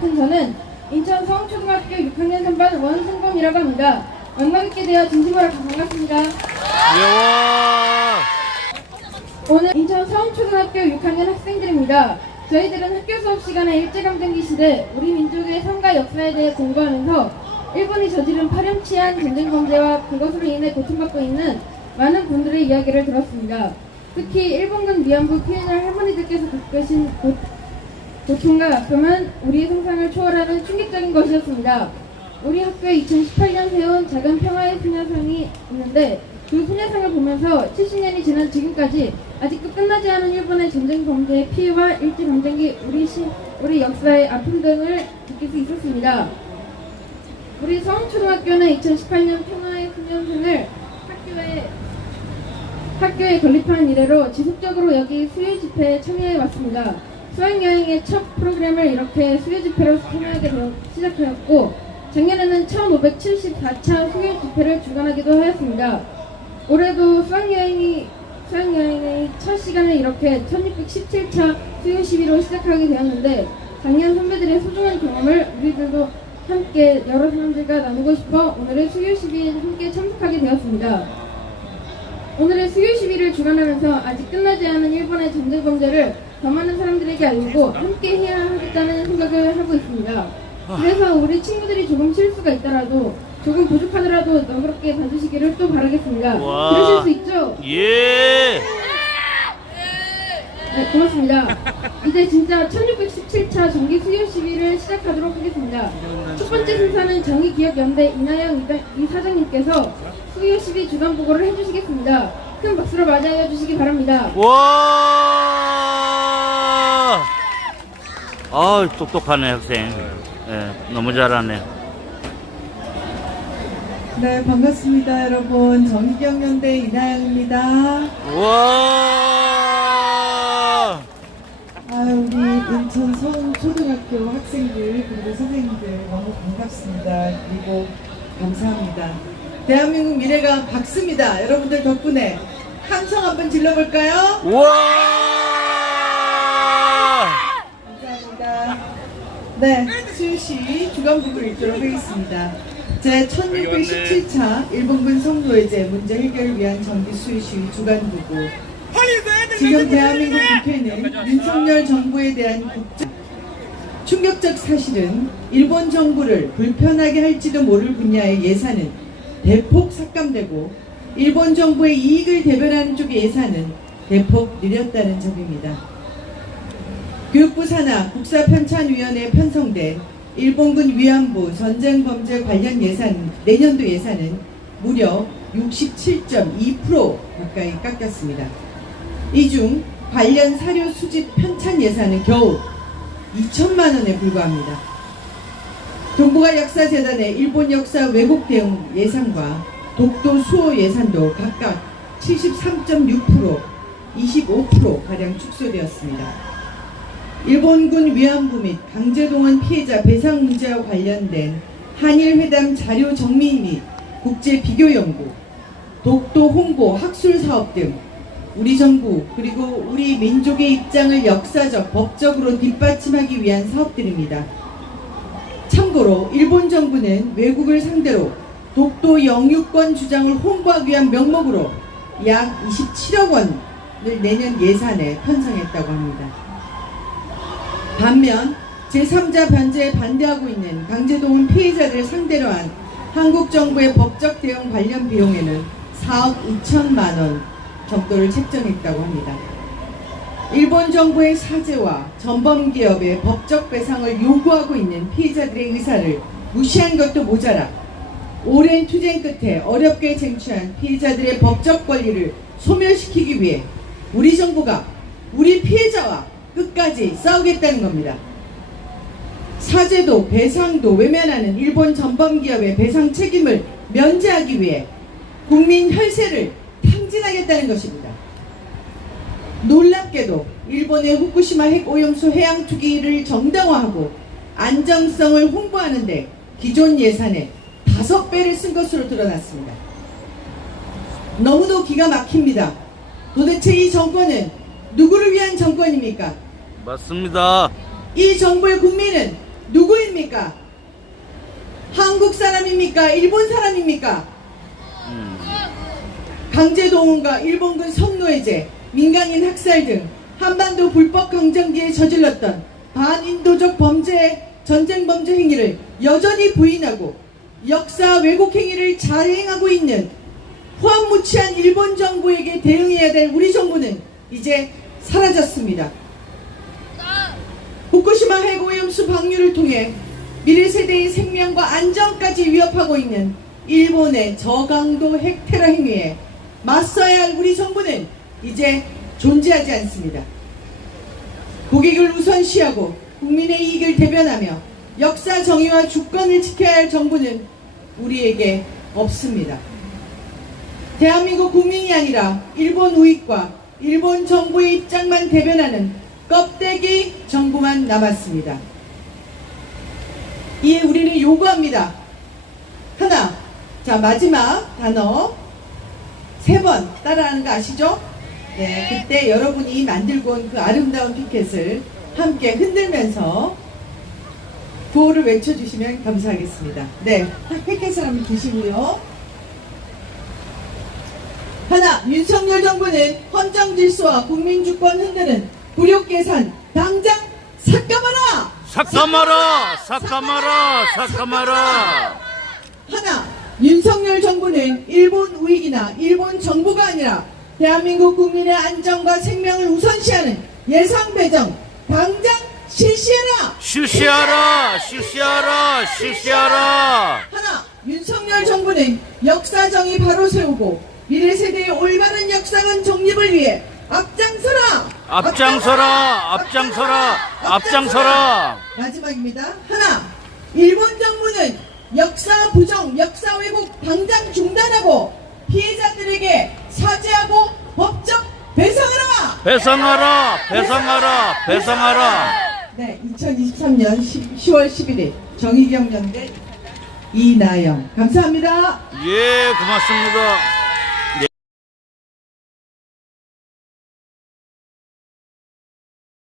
저는 인천 서흥초등학교 6학년 3반 원승범이라고 합니다. 만나 뵙게 되어 진심으로 반갑습니다. 귀여워. 오늘 인천 서흥초등학교 6학년 학생들입니다. 저희들은 학교 수업 시간에 일제강점기 시대 우리 민족의 삶과 역사에 대해 공부하면서 일본이 저지른 파렴치한 전쟁 범죄와 그것으로 인해 고통받고 있는 많은 분들의 이야기를 들었습니다. 특히 일본군 위안부 피해자 할머니들께서 겪으신 고, 고통과 아픔은 우리의 상상을 초월하는 충격적인 것이었습니다. 우리 학교에 2018년 세운 작은 평화의 소녀상이 있는데 그 소녀상을 보면서 70년이 지난 지금까지 아직도 끝나지 않은 일본의 전쟁 범죄의 피해와 일제 강점기 우리 시, 우리 역사의 아픔 등을 느낄 수 있었습니다. 우리 서울초등학교는 2018년 평화의 소녀상을 학교에 학교에 건립한 이래로 지속적으로 여기 수요 집회에 참여해 왔습니다. 수학여행의 첫 프로그램을 이렇게 수요 집회로 참여하게 되어 시작하였고 작년에는 1574차 수요 집회를 주관하기도 하였습니다. 올해도 수학여행이 수학여행의 첫 시간을 이렇게 1617차 수요 시위로 시작하게 되었는데 작년 선배들의 소중한 경험을 우리들도 함께 여러 사람들과 나누고 싶어 오늘의 수요 시위에 함께 참석하게 되었습니다. 오늘의 수요 시위를 주관하면서 아직 끝나지 않은 일본의 전쟁 범죄를 더 많은 사람들에게 알리고 함께 해야 하겠다는 생각을 하고 있습니다. 그래서 우리 친구들이 조금 실수가 있더라도 조금 부족하더라도 너그럽게 봐주시기를 또 바라겠습니다. 와. 그러실 수 있죠? 예. 네, 고맙습니다. 이제 진짜 1617차 정기 수요 시위를 시작하도록 하겠습니다. 첫 번째 순서는 정의기억연대 이나영 이사장님께서 수요 시위 주간 보고를 해주시겠습니다. 큰 박수로 맞이해 주시기 바랍니다. 와. 아, 똑똑하네 학생. 예, 너무 잘하네. 네, 반갑습니다, 여러분. 정의경연대 이나영입니다. 와. 아, 우리 인천 서초등학교 학생들 그리고 선생님들 너무 반갑습니다. 그리고 감사합니다. 대한민국 미래가 밝습니다. 여러분들 덕분에 함성 한번 질러볼까요? 와. 감사합니다. 네, 수유시 주간부를 읽도록 하겠습니다. 제 1617차 일본군 성노예제 문제 해결을 위한 정기 수유시 주간 부고 지금 대한민국 국회는 윤석열 정부에 대한 국정 충격적 사실은 일본 정부를 불편하게 할지도 모를 분야의 예산은 대폭 삭감되고 일본 정부의 이익을 대변하는 쪽의 예산은 대폭 늘렸다는 점입니다. 교육부 산하 국사편찬위원회에 편성된 일본군 위안부 전쟁범죄 관련 예산 내년도 예산은 무려 67.2% 가까이 깎였습니다. 이 중 관련 사료 수집 편찬 예산은 겨우 2천만 원에 불과합니다. 동북아 역사재단의 일본 역사 왜곡 대응 예산과 독도 수호 예산도 각각 73.6%, 25% 가량 축소되었습니다. 일본군 위안부 및 강제동원 피해자 배상 문제와 관련된 한일회담 자료 정리 및 국제 비교 연구, 독도 홍보 학술 사업 등 우리 정부 그리고 우리 민족의 입장을 역사적 법적으로 뒷받침하기 위한 사업들입니다. 참고로 일본 정부는 외국을 상대로 독도 영유권 주장을 홍보하기 위한 명목으로 약 27억 원을 내년 예산에 편성했다고 합니다. 반면 제3자 변제에 반대하고 있는 강제동원 피해자들을 상대로 한 한국 정부의 법적 대응 관련 비용에는 4억 2천만 원 정도를 책정했다고 합니다. 일본 정부의 사죄와 전범 기업의 법적 배상을 요구하고 있는 피해자들의 의사를 무시한 것도 모자라 오랜 투쟁 끝에 어렵게 쟁취한 피해자들의 법적 권리를 소멸시키기 위해 우리 정부가 우리 피해자와 끝까지 싸우겠다는 겁니다. 사죄도 배상도 외면하는 일본 전범 기업의 배상 책임을 면제하기 위해 국민 혈세를 탕진하겠다는 것입니다. 놀랍게도 일본의 후쿠시마 핵 오염수 해양 투기를 정당화하고 안정성을 홍보하는데 기존 예산의 다섯 배를 쓴 것으로 드러났습니다. 너무도 기가 막힙니다. 도대체 이 정권은 누구를 위한 정권입니까? 맞습니다. 이 정부의 국민은 누구입니까? 한국 사람입니까? 일본 사람입니까? 음. 강제동원과 일본군 성노예제, 민간인 학살 등 한반도 불법 강점기에 저질렀던 반인도적 범죄, 전쟁 범죄 행위를 여전히 부인하고 역사 왜곡 행위를 자행하고 있는 후한무치한 일본 정부에게 대응해야 될 우리 정부는 이제 사라졌습니다. 후쿠시마 해고염수 방류를 통해 미래 세대의 생명과 안전까지 위협하고 있는 일본의 저강도 핵 테러 행위에 맞서야 할 우리 정부는 이제 존재하지 않습니다. 국익을 우선시하고 국민의 이익을 대변하며 역사 정의와 주권을 지켜야 할 정부는 우리에게 없습니다. 대한민국 국민이 아니라 일본 우익과 일본 정부의 입장만 대변하는 껍데기 정부만 남았습니다. 이에 우리는 요구합니다. 하나, 자 마지막 단어 세 번 따라하는 거 아시죠? 네, 그때 여러분이 만들고 온 그 아름다운 피켓을 함께 흔들면서 구호를 외쳐주시면 감사하겠습니다. 네, 피켓을 한번 드시고요. 하나, 윤석열 정부는 헌정 질서와 국민 주권 흔드는 굴욕 계산 당장 삭감하라! 삭감하라! 삭감하라! 삭감하라! 하나, 윤석열 정부는 일본 우익이나 일본 정부가 아니라 대한민국 국민의 안전과 생명을 우선시하는 예상 배정 당장 실시해라! 실시하라! 실시하라! 실시하라! 하나, 윤석열 정부는 역사 정의 바로 세우고 미래 세대의 올바른 역사관 정립을 위해 앞장서라! 앞장서라! 앞장서라! 앞장서라! 마지막입니다. 하나, 일본 정부는 역사 부정, 역사 왜곡 당장 중단하고 피해자들에게 사죄하고 법적 배상하라! 배상하라! 배상하라! 배상하라! 네, 2023년 10, 월 11일 정의경연대 이나영 감사합니다. 예, 고맙습니다.